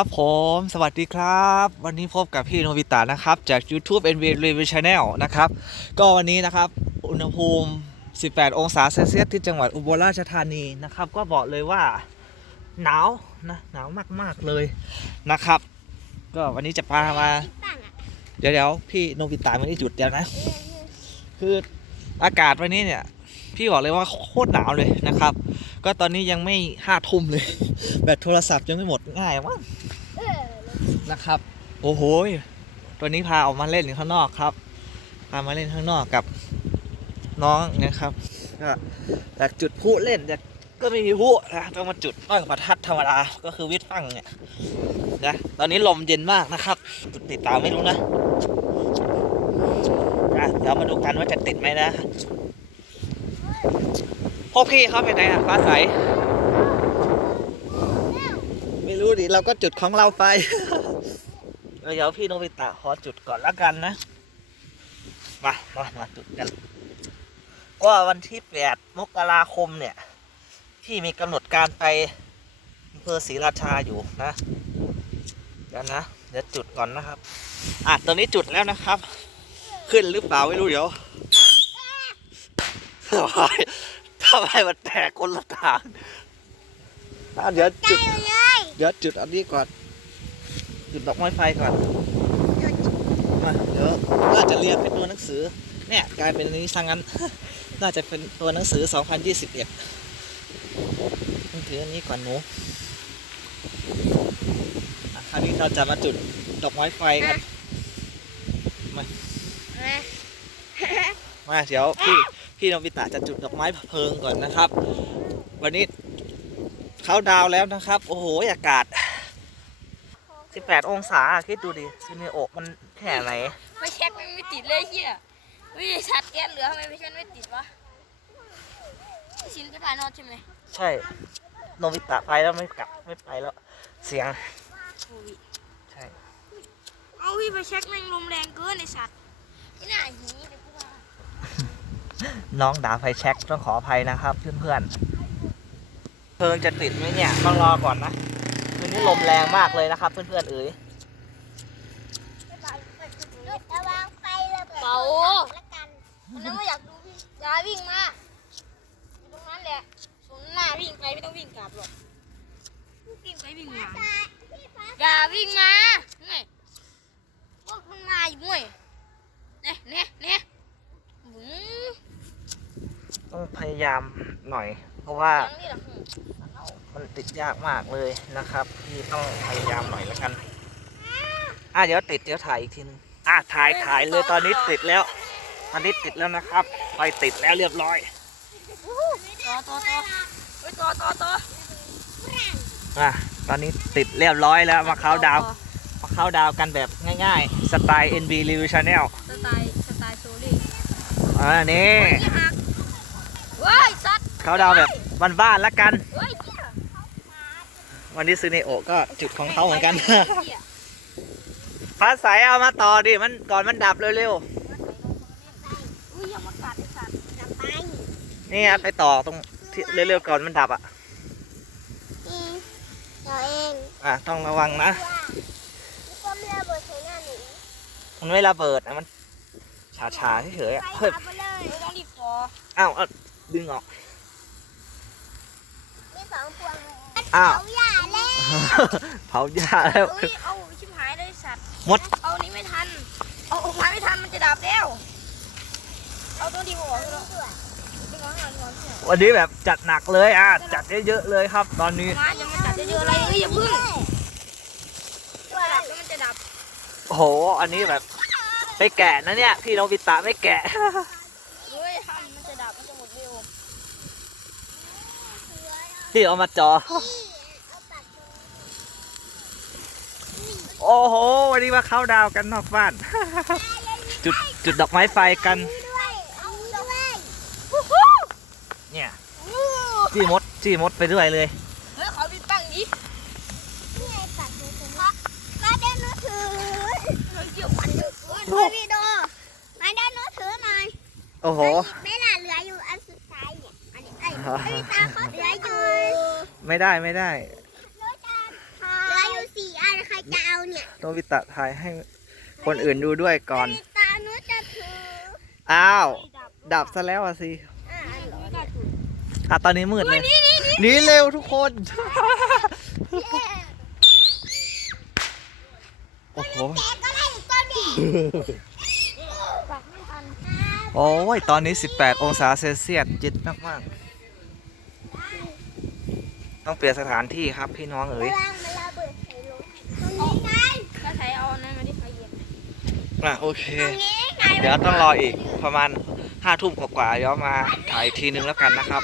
ครับผมสวัสดีครับ วันนี้พบกับพี่โนบิตะนะครับ จาก YouTube NV Review Channel นะครับ ก็วันนี้นะครับ อุณหภูมิ 18 องศาเซลเซียสที่จังหวัดอุบลราชธานีนะครับ ก็บอกเลยว่าหนาวนะหนาวมากๆเลยนะครับ ก็วันนี้จะพามา เดี๋ยวเดี๋ยวพี่โนบิตะไม่ได้จุดเดียวนะ คืออากาศวันนี้เนี่ย พี่บอกเลยว่าโคตรหนาวเลยนะครับ ก็ตอนนี้ยังไม่ห้าทุ่มเลย แบตโทรศัพท์ยังไม่หมดง่ายมากนะครับ โอ้โหตัวนี้พาออกมาเล่นข้างนอกครับ พามาเล่นข้างนอกกับน้องนะครับก็อยากจุดพลุเล่นแต่ก็ไม่มีพลุนะต้องมาจุดตั้งประทัดธรรมดาก็คือวิทย์ตั้งเนี่ยนะตอนนี้ลมเย็นมากนะครับจุดติดตามไม่รู้นะอะเดี๋ยวมาดูกันว่าจะติดไหมนะ พวกพี่เขาไปไหนอะฟ้าใส ไม่รู้ดิเราก็จุดของเราไปเออเดี๋ยวพี่โนบิตะขอจุดก่อนละกันนะ มามามาจุดกันก็วันที่แปดมกราคมเนี่ย พี่มีกำหนดการไปอำเภอศรีราชาอยู่นะเดี๋ยวนะ เดี๋ยวจุดก่อนนะครับ อะตอนนี้จุดแล้วนะครับ ขึ้นหรือเปล่าไม่รู้เดี๋ยวทำไมทำไมมันแตกคนละทางอะเดี๋ยวจุดเดี๋ยวจุดอันนี้ก่อน จุดดอกไม้ไฟก่อนมาเดี๋ยวน่าจะเรียนเป็นตัวหนังสือ เนี่ยกลายเป็นอันนี้ซะงั้น น่าจะเป็นตัวหนังสือ 2021ต้องถืออันนี้ก่อนหนูอะคราวนี้เราจะมาจุดดอกไม้ไฟกัน มาเดี๋ยวพี่ พี่นบิตะจะจุดดอกไม้เพลิงก่อนนะครับ วันนี้เขาดาวน์แล้วนะครับ โอ้โหอากาศ 18 องศาคิดดูดิซินเนโอะมันแค่ไหนไม่เช็คมันไม่ติดเลยเฮียวิชัดแก๊สเหลือทำไมไม่เช็คไม่ติดวะพี่ชินจะพานอดใช่ไหมใช่โนบิตะไปแล้วไม่กลับไม่ไปแล้ว เสียงโอ้ยใช่เอาวิไปเช็คแม่งลมแรงเกินไอสัตว์นี่น่าหีเดี๋ยวกูว่า น้องด่าไฟแช็กต้องขออภัยนะครับ เพื่อนๆเพลิงจะติดไหมเนี่ยต้องรอก่อนนะคืนนี้ลมแรงมากเลยนะครับ เพื่อนๆเอ๋ยระวังไฟระเบิดเป่าละกันวันนั้นก็อยากดูพี่ยาวิ่งมาอยู่ตรงนั้นแหละสมหน้าวิ่งไปไม่ต้องวิ่งกลับหรอกวิ่งไปวิ่งมาพี่ฟ้าอย่าวิ่งมาไงพวกมันมาอยู่มั้ยเนี่ยเนี่ยเนี่ยหืม ต้องพยายามหน่อย เพราะว่ายังนี่เหรอหืมมันติดยากมากเลยนะครับพี่ต้องพยายามหน่อยแล้วกัน อะเดี๋ยวติดเดี๋ยวถ่ายอีกทีนึงอะถ่ายถ่ายเลยตอนนี้ติดแล้ว ตอนนี้ติดแล้วนะครับไฟติดแล้วเรียบร้อยต่อต่อต่อเฮ้ยต่อต่อต่ออะตอนนี้ติดเรียบร้อยแล้วมาเข้าน์ดาวน์มาเข้าน์ดาวน์กันแบบง่ายๆ สไตล์ NB Review Channel สไตล์สไตล์โซลี่อ่านี่ นี่หักเว้ยสัตว์ เข้าน์ดาวน์แบบบ้านๆแล้วกันเฮ้ยเหี้ยวันนี้ซูเนโอะก็จุดของเขาเหมือนกันเหี้ยฟ้าใสเอามาต่อดิมันก่อนมันดับเร็วอุ้ยอย่ามากัดไอ้สัตว์จะไปๆนี่ครับไปต่อตรงที่เร็วๆก่อนมันดับอะอืมเราเองอะต้องระวังนะว่านี่ก็ไม่ระเบิดใช้หน้าหนูมันไม่ระเบิดนะมันชาชาๆเฉยๆไฟอะเฮ้ยขับไปเลยไม่ต้องรีบต่ออ้าวเอาดึงออกมีส องพวงเลยอ้าวเขาอย่าเล่นเผาหญ้าแล้วเฮ้ยเอาชิบหายเลยสัตว์มด เอานี้ไม่ทัน เอาออกมาไม่ทันมันจะดับแล้ว เอาตัวดีหัวออกเลยดึงออกให้หน่อยดึงออกให้หน่อยวันนี้แบบจัดหนักเลยอะจัดเยอะๆเลยครับ ตอนนี้ มาอย่ามาจัดเยอะๆอะไรเอ้ยอย่าพึ่งจะดับแล้วมันจะดับโอ้โห อันนี้แบบไปแกะนะเนี่ย พี่โนบิตะไม่แกะ เฮ้ยทำมันจะดับมันจะหมดเร็ว พี่เอามาจอ โอ้โห วันนี้มาเข้าดาวกันนอกบ้าน จุดจุดดอกไม้ไฟกันด้วยเอาด้วยเนี่ยจี้มดจี้มดไปด้วยเลย เฮ้ยขอพี่ปั้งดินี่ไงปัดมือถือมามาเดินมือถือเฮ้ยเกี่ยวพันเยอะเกินมาพี่โดมาเดินมือถือหน่อย โอ้โห ไม่ล่ะเหลืออยู่อันสุดท้ายเนี่ย อันนี้ไอ้ไอ้ตาเขาเหลืออยู่ ไม่ได้ไม่ได้เหลืออยู่สี่อันโนบิตะถ่ายให้คนอื่นดูด้วยก่อน ตาหนูจะถืออ้าว ดับดับซะแล้วอะสิอ่าไม่กล้าจุดอะตอนนี้มืดเลยหนีเร็วทุกคน โอ้โห แกก็ไล่อีกตัวนี้ปักไม่ทันโอ้ย ตอนนี้ 18 องศาเซลเซียสเย็นมาก ๆ ต้องเปลี่ยนสถานที่ครับพี่น้องเอ๋ยตรงนี้ไงก็ใช้เอาอันนั้นมาที่ไฟเย็นอะโอเค เดี๋ยวต้องรออีกประมาณห้าทุ่มกว่าๆเดี๋ยวมาถ่ายอีกทีนึงแล้วกันนะครับ